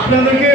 আপনাদেরকে